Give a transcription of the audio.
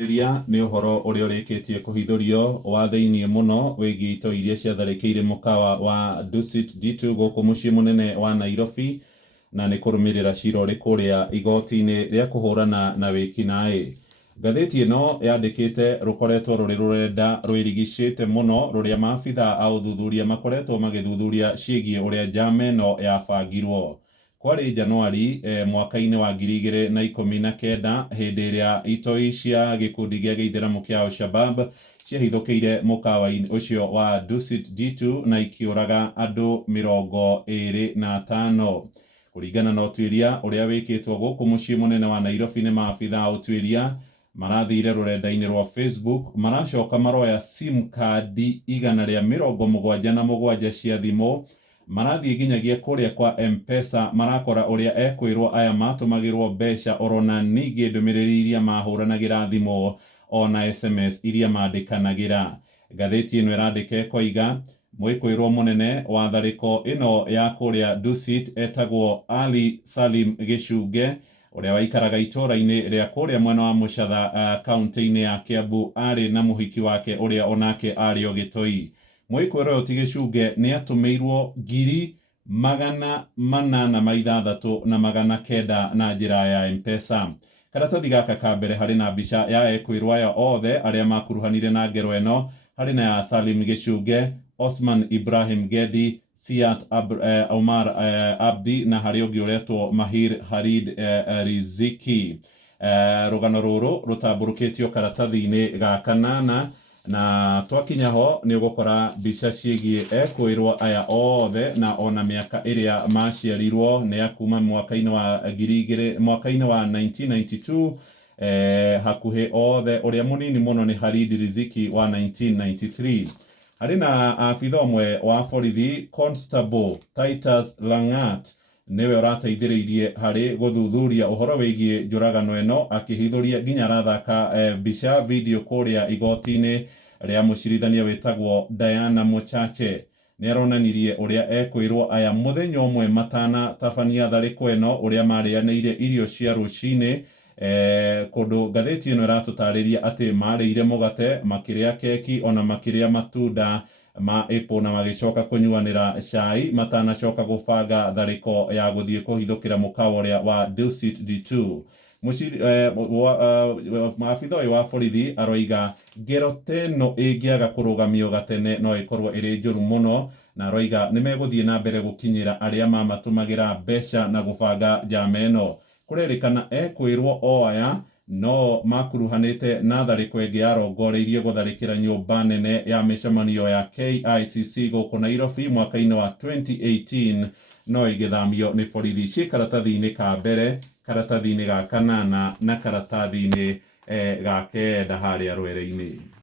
Rĩrĩa nĩ ũhoro ũrĩa ũrĩkĩtie kũhithũrio wa thĩinĩ mũno wĩgiĩ itoi iria ciatharĩkĩire mũkawa wa Dusit D2 gũkũ mũciĩ mũnene wa Nairobi, na nĩ kũrũmĩrĩra cira ũrĩ kũrĩa igoti-inĩ rĩa kũhũrana na wĩkinaĩ. Ngathĩti ĩno yandĩkĩte rũkoretwo rũrĩ rũrenda rwĩrigicĩte mũno, rũrĩa maabitha a ũthuthuria makoretwo magĩthuthuria ciĩgiĩ ũrĩa njama ĩno yabangirwo. Kwarĩ Januari mwaka-inĩ wa 2019 hĩndĩ ĩrĩa itoi cia gĩkundi gĩa gĩithĩramu kĩa Al-Shabab ciahithũkĩire mũkawa-inĩ ũcio wa Dusit D2 na ikĩũraga andũ 25. Kũringana na ũtuĩria ũrĩa wĩkĩtwo gũkũ mũciĩ mũnene wa Nairobi nĩ maabitha a ũtuĩria, marathire rũrenda-inĩ rwa Facebook, maracoka maroya sim card 177 cia thimũ, marathiĩ nginyagia kũrĩa kwa M-Pesa, marakora ũrĩa ekwĩrwo aya matũmagĩrwo mbeca, orona ningĩ ndũmĩrĩri iria mahũranagĩra thimũ, ona SMS iria mandĩkanagĩra. Ngathĩti ĩno ĩrandĩka ĩkoiga, mwĩkwĩrwo mũnene wa tharĩko ĩno ya kũrĩa Dusit etagwo Ali Salim Gĩcunge, ũrĩa waikaraga itũũra-inĩ rĩa kũrĩa mwena wa Mũchatha kaũntĩ-inĩ ya Kiambu, arĩ na mũhiki wake ũrĩa onake arĩ o gĩtoi. Mwĩkwĩrwo ũyũ ti Gĩcunge nĩ atũmĩirwo 886,900 na njĩra ya M-Pesa. Karatathi gaka ka mbere harĩ na mbica ya ekwĩrwo aya othe arĩa makuruhanire na ngero ĩno, harĩ na ya Salim Gĩcunge, Osman Ibrahim Gedi, Siat Omar Abdi na harĩ ũngĩ ũretwo Mahir Harid Riziki. Rũgano rũrũ rũtambũrũkĩtio karatathi-inĩ ga kanana, na twakinya ho nĩ ũgũkora mbica ciĩgiĩ ekwĩrwo aya othe na ona mĩaka ĩrĩa maciarirwo nĩ ya kuma mwaka-inĩ wa 1992, hakuhĩ othe. Ũrĩa mũnini mũno nĩ Harid Riziki wa 1993. Harĩ na abitha ũmwe wa borithi, Constable Titus Langat, nĩwe ũrateithĩrĩirie harĩ gũthuthuria ũhoro wĩgiĩ njũragano ĩno, akĩhithũria nginya arathaka mbica video kũrĩa igoti-inĩ rĩa mũcirithania wĩtagwo Diana Mochache. Nĩ aronanirie ũrĩa ekwĩrwo aya mũthenya ũmwe matanatabania tharĩko ĩno, ũrĩa marĩanĩire irio cia rũcinĩ, kũndũ ngathĩti ĩno ĩratũtarĩria atĩ marĩire mũgate, makĩrĩa keki, ona makĩrĩa matunda ma apple, na magĩcoka kũnyuanĩra cai matanacoka gũbanga tharĩko ya gũthiĩ kũhithũkĩra mũkawa ũrĩa wa Dusit D2. Maabitha ũyũ wa borithi aroiga ngero ta ĩno ĩngĩaga kũrũgamio gatene no ĩkorwo ĩrĩ njũru mũno, na aroiga nĩ megũthiĩ na mbere gũkinyĩra arĩa mamatũmagĩra mbeca na gũbanga njama ĩno. Kũrerĩkana ekwĩrwo o aya no makuruhanĩte na tharĩko ĩngĩ yarongoreirie gũtharĩkĩra nyũmba nene ya mĩcemanio ya KICC gũkũ Nairobi mwaka-inĩ wa 2018, no ĩgĩthamio nĩ borithi. Ciĩ karatathi-inĩ ka mbere, karatathi-inĩ ga kanana na karatathi-inĩ ga kenda harĩa rwere-inĩ.